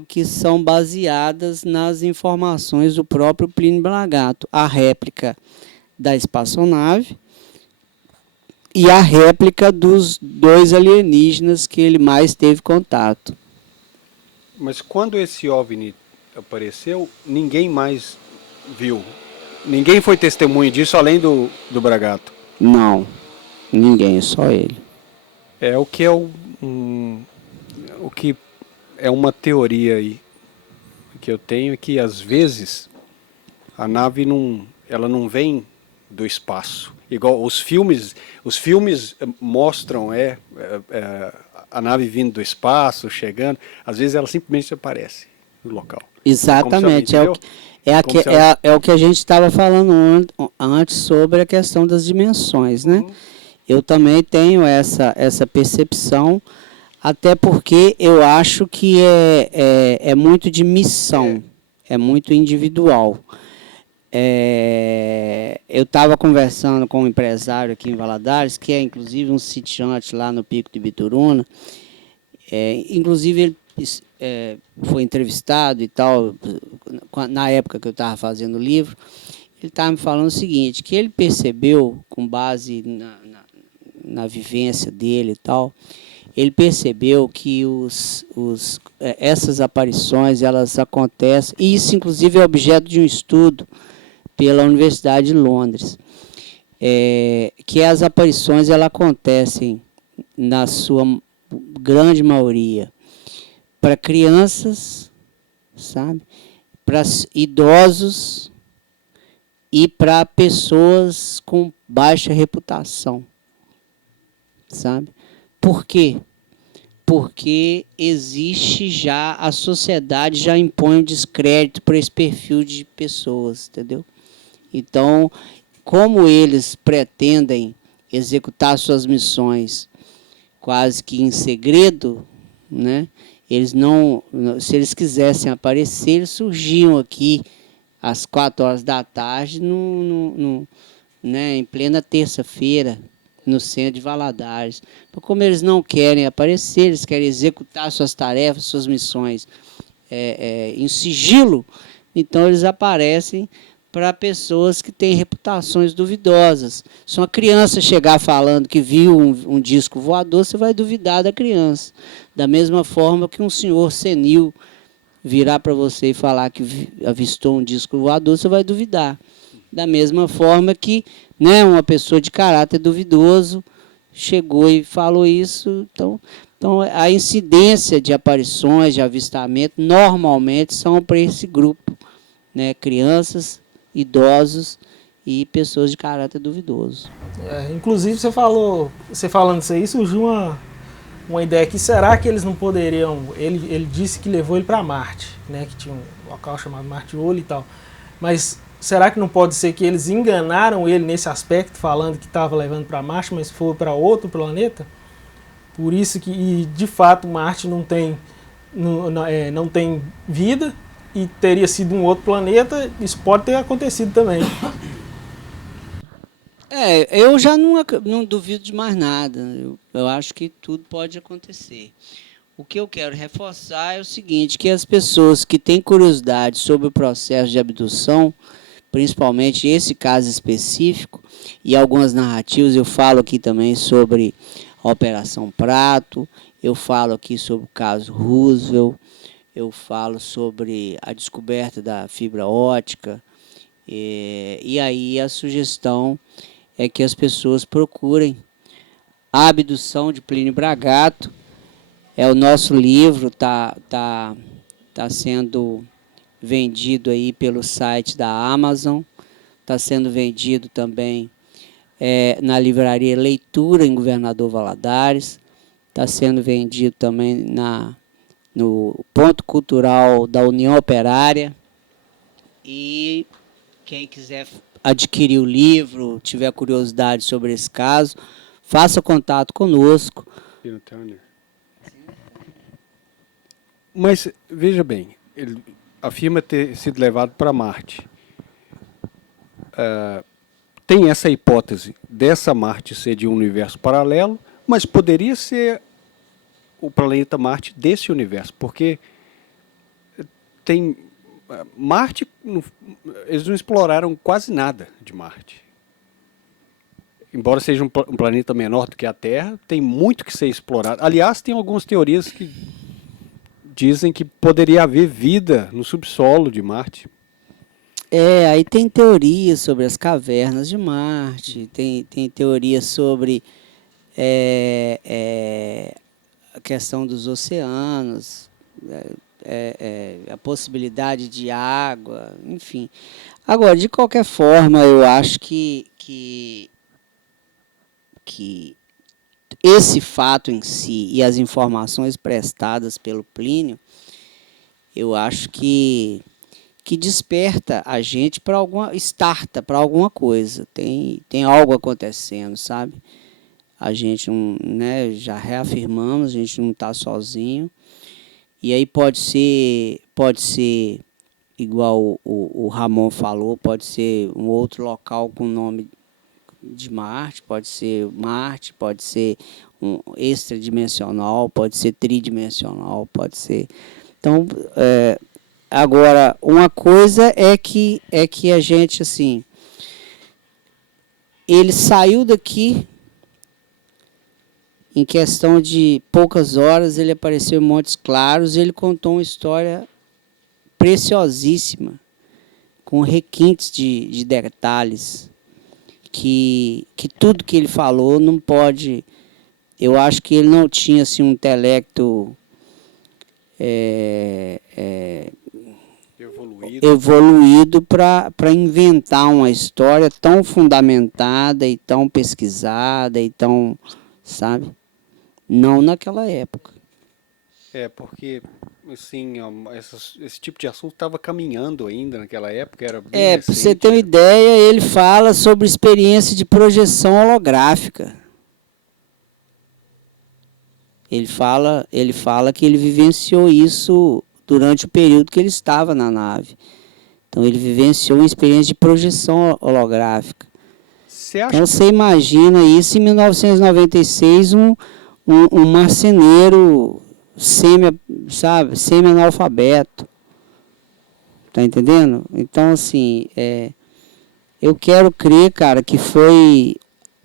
que são baseadas nas informações do próprio Plínio Bragato. A réplica da espaçonave e a réplica dos 2 alienígenas que ele mais teve contato. Mas quando esse OVNI apareceu, ninguém mais viu. Ninguém foi testemunha disso além do Bragato. Não, ninguém, só ele. É o que é o que é uma teoria aí que eu tenho, que às vezes a nave ela não vem do espaço. Igual os filmes mostram a nave vindo do espaço, chegando. Às vezes ela simplesmente aparece no local. Exatamente, é o que a gente estava falando antes sobre a questão das dimensões, né? Eu também tenho essa percepção, até porque eu acho que é muito de missão, é muito individual. Eu estava conversando com um empresário aqui em Valadares, que é inclusive um sitiante lá no Pico de Ibituruna. Inclusive ele foi entrevistado e tal, na época que eu estava fazendo o livro. Ele estava me falando o seguinte, que ele percebeu, com base na vivência dele e tal, ele percebeu que essas aparições, elas acontecem, e isso inclusive é objeto de um estudo pela Universidade de Londres, que as aparições elas acontecem, na sua grande maioria, para crianças, sabe? Para idosos e para pessoas com baixa reputação, sabe? Por quê? Porque existe já, a sociedade já impõe um descrédito para esse perfil de pessoas, entendeu? Então, como eles pretendem executar suas missões quase que em segredo, né? Eles não, se eles quisessem aparecer, eles surgiam aqui às 4 horas da tarde, né, em plena terça-feira, no centro de Valadares. Então, como eles não querem aparecer, eles querem executar suas tarefas, suas missões em sigilo, então eles aparecem para pessoas que têm reputações duvidosas. Se uma criança chegar falando que viu um disco voador, você vai duvidar da criança. Da mesma forma que um senhor senil virar para você e falar que avistou um disco voador, você vai duvidar. Da mesma forma que, né, uma pessoa de caráter duvidoso chegou e falou isso. Então a incidência de aparições, de avistamento, normalmente são para esse grupo, né, crianças, idosos e pessoas de caráter duvidoso. Inclusive, você falando isso aí, surgiu uma ideia aqui, será que eles não poderiam... Ele disse que levou ele para Marte, né, que tinha um local chamado Martiolo e tal, mas será que não pode ser que eles enganaram ele nesse aspecto, falando que estava levando para Marte, mas foi para outro planeta? Por isso que, de fato, Marte não tem vida, e teria sido um outro planeta. Isso pode ter acontecido também. Eu já não duvido de mais nada. Eu acho que tudo pode acontecer. O que eu quero reforçar é o seguinte, que as pessoas que têm curiosidade sobre o processo de abdução, principalmente esse caso específico, e algumas narrativas, eu falo aqui também sobre a Operação Prato, eu falo aqui sobre o caso Roosevelt, eu falo sobre a descoberta da fibra óptica, e aí a sugestão é que as pessoas procurem A Abdução de Plínio Bragato. O nosso livro tá sendo vendido aí pelo site da Amazon, está sendo vendido também na livraria Leitura, em Governador Valadares, está sendo vendido também no Ponto Cultural da União Operária. E quem quiser adquirir o livro, tiver curiosidade sobre esse caso, faça contato conosco. Mas, veja bem, ele afirma ter sido levado para Marte. tem essa hipótese dessa Marte ser de um universo paralelo, mas poderia ser o planeta Marte desse universo, porque tem Marte, eles não exploraram quase nada de Marte. Embora seja um planeta menor do que a Terra, tem muito que ser explorado. Aliás, tem algumas teorias que dizem que poderia haver vida no subsolo de Marte. Aí tem teorias sobre as cavernas de Marte, tem teorias sobre a questão dos oceanos, a possibilidade de água, enfim. Agora, de qualquer forma, eu acho que esse fato em si e as informações prestadas pelo Plínio, eu acho que desperta a gente para starta para alguma coisa. Tem algo acontecendo, sabe? A gente não, né, já reafirmamos, a gente não está sozinho. E aí pode ser igual o Ramon falou, pode ser um outro local com o nome de Marte, pode ser um extradimensional, pode ser tridimensional, pode ser. Então, agora, uma coisa é que a gente, assim, ele saiu daqui, em questão de poucas horas, ele apareceu em Montes Claros e ele contou uma história preciosíssima, com requintes de detalhes, que tudo que ele falou não pode... Eu acho que ele não tinha assim, um intelecto evoluído para inventar uma história tão fundamentada e tão pesquisada e tão, sabe? Não naquela época. Porque assim, esse tipo de assunto estava caminhando ainda naquela época, era bem para recente. você ter uma ideia, ele fala sobre experiência de projeção holográfica. Ele fala que ele vivenciou isso durante o período que ele estava na nave. Então, ele vivenciou uma experiência de projeção holográfica. Então, você imagina isso em 1996, um marceneiro semi-analfabeto. Tá entendendo? Então, assim, eu quero crer, cara, que foi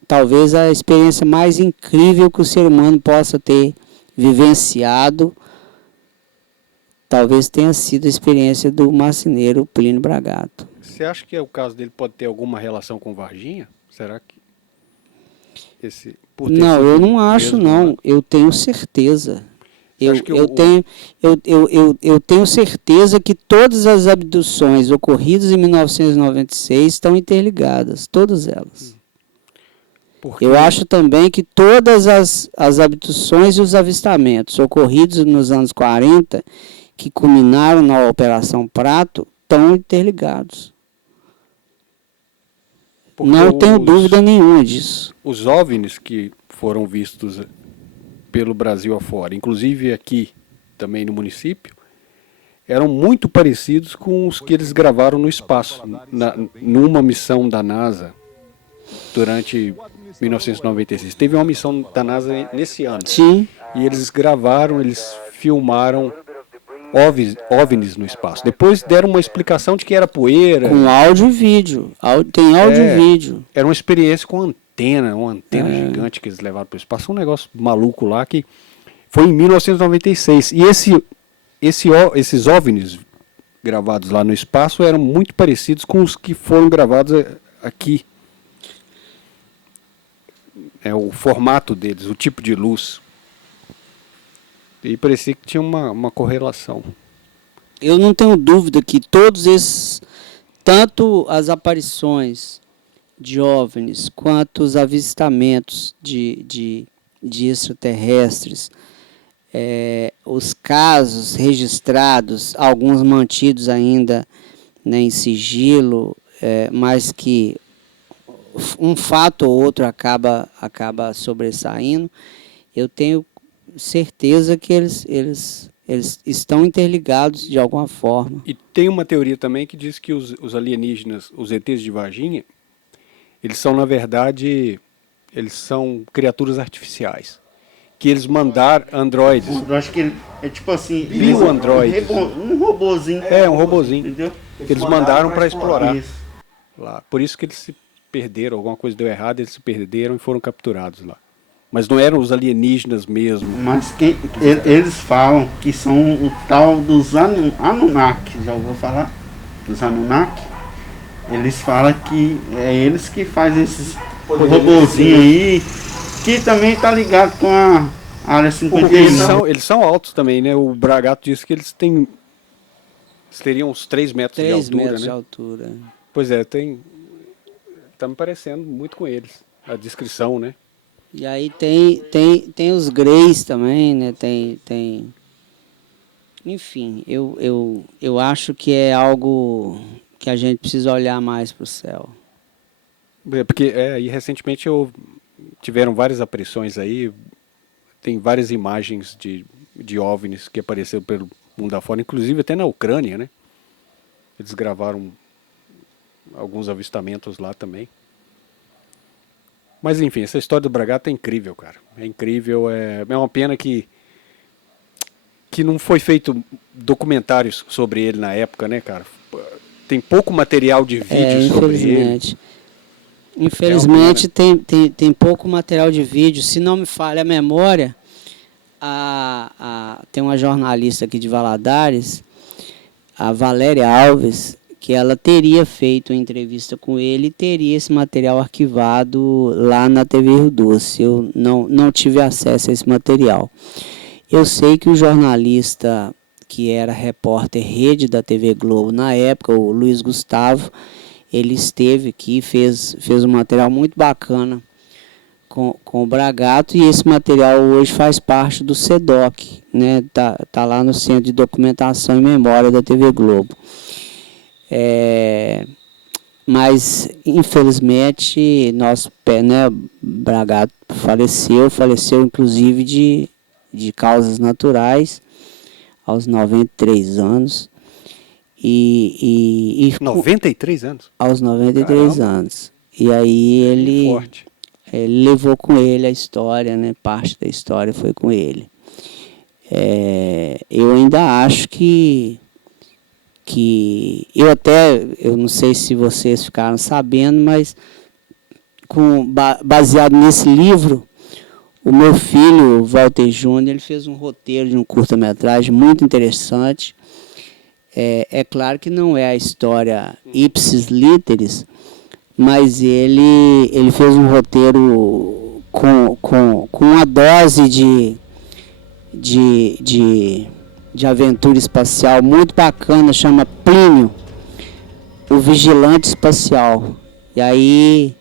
talvez a experiência mais incrível que o ser humano possa ter vivenciado. Talvez tenha sido a experiência do marceneiro Plínio Bragato. Você acha que o caso dele pode ter alguma relação com Varginha? Será que não, eu não acho, não. Eu tenho certeza. Eu tenho certeza que todas as abduções ocorridas em 1996 estão interligadas, todas elas. Eu acho também que todas as abduções e os avistamentos ocorridos nos anos 40, que culminaram na Operação Prato, estão interligados. Não tenho dúvida nenhuma disso. Os OVNIs que foram vistos pelo Brasil afora, inclusive aqui também no município, eram muito parecidos com os que eles gravaram no espaço, numa missão da NASA durante 1996. Teve uma missão da NASA nesse ano. Sim. E eles filmaram OVNIs no espaço. Depois deram uma explicação de que era poeira. Com áudio e vídeo. Tem áudio e vídeo. Era uma experiência com uma antena gigante que eles levaram para o espaço. Um negócio maluco lá que foi em 1996. E esses OVNIs gravados lá no espaço eram muito parecidos com os que foram gravados aqui. O formato deles, o tipo de luz. E parecia que tinha uma correlação. Eu não tenho dúvida que todos esses, tanto as aparições de OVNIs, quanto os avistamentos de extraterrestres, os casos registrados, alguns mantidos ainda, né, em sigilo, mas que um fato ou outro acaba sobressaindo, eu tenho certeza que eles Eles estão interligados de alguma forma. E tem uma teoria também que diz que os alienígenas, os ETs de Varginha, eles são, na verdade, eles são criaturas artificiais. Que eles mandaram androides. Eu acho que ele é tipo assim... Bio-androides. Um robozinho. É, um robozinho. Entendeu? Que eles mandaram para explorar. Isso. Lá. Por isso que eles se perderam, alguma coisa deu errado, eles se perderam e foram capturados lá. Mas não eram os alienígenas mesmo. Mas eles falam que são o tal dos Anunnaki. Já ouviu falar? Dos Anunnaki? Eles falam que é eles que fazem esses robozinhos aí, que também tá ligado com a área 51. Eles são altos também, né? O Bragato disse que eles teriam uns 3 metros 3 de altura, metros né? de altura. Pois é, tá me parecendo muito com eles, a descrição, né? E aí tem os Greys também, né? Enfim, eu acho que é algo que a gente precisa olhar mais para o céu. Porque e recentemente tiveram várias aparições aí, tem várias imagens de OVNIs que apareceram pelo mundo afora, inclusive até na Ucrânia, né? Eles gravaram alguns avistamentos lá também. Mas enfim, essa história do Bragato é incrível, cara. É incrível, é uma pena que não foi feito documentários sobre ele na época, né, cara? Tem pouco material de vídeo sobre ele. Infelizmente tem pouco material de vídeo. Se não me falha a memória, tem uma jornalista aqui de Valadares, a Valéria Alves, que ela teria feito uma entrevista com ele e teria esse material arquivado lá na TV Rio Doce. Eu não tive acesso a esse material. Eu sei que o jornalista que era repórter rede da TV Globo na época, o Luiz Gustavo, ele esteve aqui, fez um material muito bacana com o Bragato, e esse material hoje faz parte do CEDOC, né? Tá lá no Centro de Documentação e Memória da TV Globo. Mas infelizmente Bragato faleceu inclusive de causas naturais aos 93 anos. 93 anos? Aos 93 Caramba. Anos. E aí ele levou com ele a história, né? Parte da história foi com ele. Eu ainda acho que eu não sei se vocês ficaram sabendo, mas baseado nesse livro, o meu filho, Walter Júnior, ele fez um roteiro de um curta-metragem muito interessante. É claro que não é a história ipsis literis, mas ele fez um roteiro com uma dose de aventura espacial muito bacana, chama Plínio, o Vigilante Espacial. E aí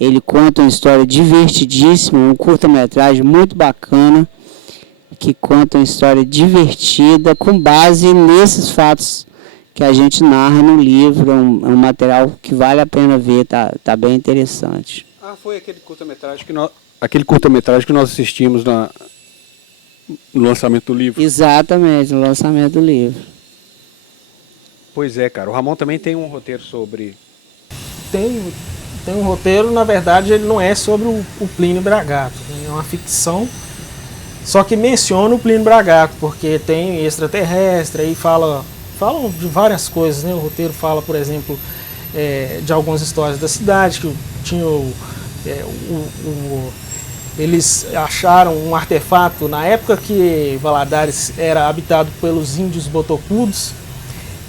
ele conta uma história divertidíssima, um curta-metragem muito bacana, que conta uma história divertida com base nesses fatos que a gente narra no livro. É um material que vale a pena ver, tá bem interessante. Foi aquele curta-metragem que nós assistimos no lançamento do livro. Exatamente, no lançamento do livro. Pois é, cara. O Ramon também tem um roteiro sobre... Tem um roteiro, na verdade, ele não é sobre o Plínio Bragato, né? É uma ficção, só que menciona o Plínio Bragato, porque tem extraterrestre, aí falam de várias coisas, né? O roteiro fala, por exemplo, de algumas histórias da cidade, que tinha eles acharam um artefato na época que Valadares era habitado pelos índios botocudos,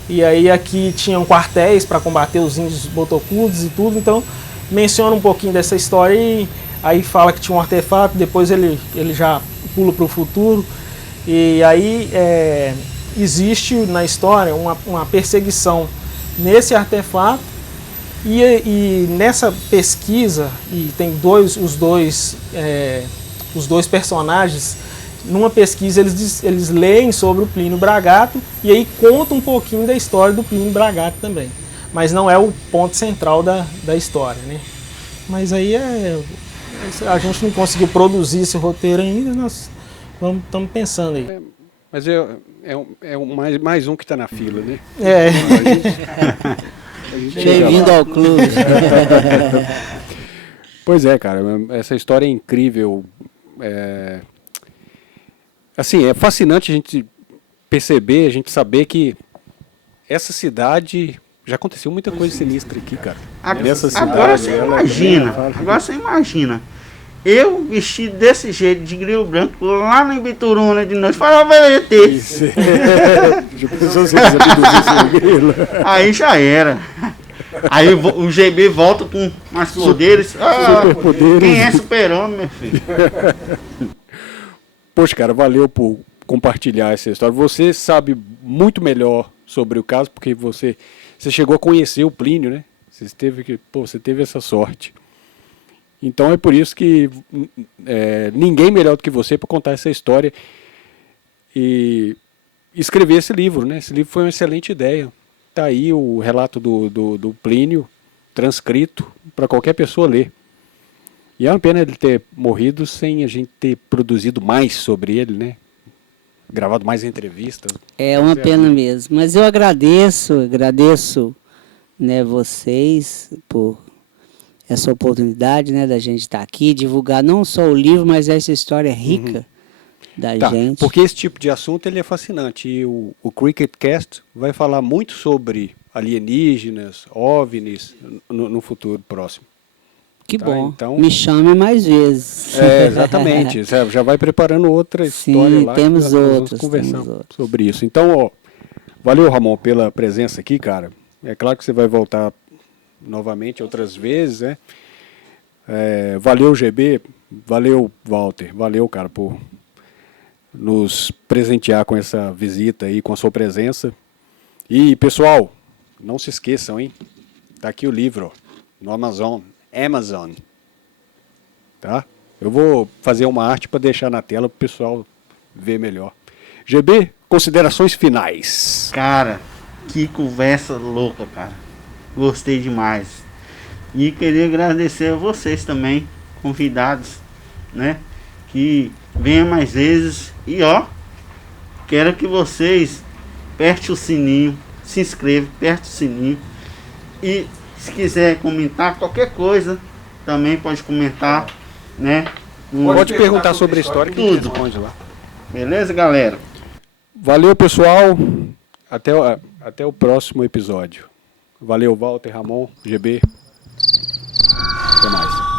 e aí aqui tinham quartéis para combater os índios botocudos e tudo, então menciona um pouquinho dessa história e aí fala que tinha um artefato, depois ele já pula para o futuro, e aí existe na história uma perseguição nesse artefato, e nessa pesquisa, e tem os dois personagens, numa pesquisa eles leem sobre o Plínio Bragato e aí contam um pouquinho da história do Plínio Bragato também. Mas não é o ponto central da história, né? Mas aí a gente não conseguiu produzir esse roteiro ainda, nós estamos pensando aí. Mas mais um que está na fila, né? É. A gente chega lá. Bem-vindo ao clube. Pois é, cara, essa história é incrível. Assim, é fascinante a gente perceber, a gente saber que essa cidade já aconteceu muita coisa sinistra aqui, cara. Nessa cidade, Agora você ela- imagina, agora você imagina. Eu vestido desse jeito de grilo branco lá na Ibituruna de noite, falava ET. Isso. Já pensou se eles abduzissem o grilo? Aí já era. Aí o GB volta com mais poderes. Ah, Superpoderes. quem é super-homem, meu filho? Poxa, cara, valeu por compartilhar essa história. Você sabe muito melhor sobre o caso, porque você chegou a conhecer o Plínio, né? Você teve essa sorte. Então é por isso que ninguém melhor do que você para contar essa história e escrever esse livro, né? Esse livro foi uma excelente ideia. Tá aí o relato do Plínio transcrito para qualquer pessoa ler. E é uma pena ele ter morrido sem a gente ter produzido mais sobre ele, né? Gravado mais entrevistas. É uma pena mesmo. Mas eu agradeço, né, vocês por essa oportunidade, né, da gente estar aqui, divulgar não só o livro, mas essa história rica da gente. Porque esse tipo de assunto ele é fascinante. E o Cricket Cast vai falar muito sobre alienígenas, OVNIs, no futuro próximo. Que Tá, bom. então- Me chame mais vezes. Exatamente. Já vai preparando outra Sim, história lá. temos que nós vamos outras, conversar temos outras. sobre isso. Então, ó, valeu, Ramon, pela presença aqui, cara. É claro que você vai voltar novamente outras vezes, né? Valeu, GB. Valeu, Walter. Valeu, cara, por nos presentear com essa visita aí, com a sua presença. E, pessoal, não se esqueçam, hein? Tá aqui o livro, ó, no Amazon. Tá? Eu vou fazer uma arte para deixar na tela para o pessoal ver melhor. GB, considerações finais. Cara, que conversa louca, cara. Gostei demais. E queria agradecer a vocês também, convidados, né? Que venham mais vezes. E ó, quero que vocês aperte o sininho, se inscrevam, aperte o sininho. E se quiser comentar qualquer coisa, também pode comentar, né? Pode perguntar sobre a história que a gente Tudo. responde lá. Beleza, galera? Valeu, pessoal. Até o próximo episódio. Valeu, Walter, Ramon, GB. Até mais.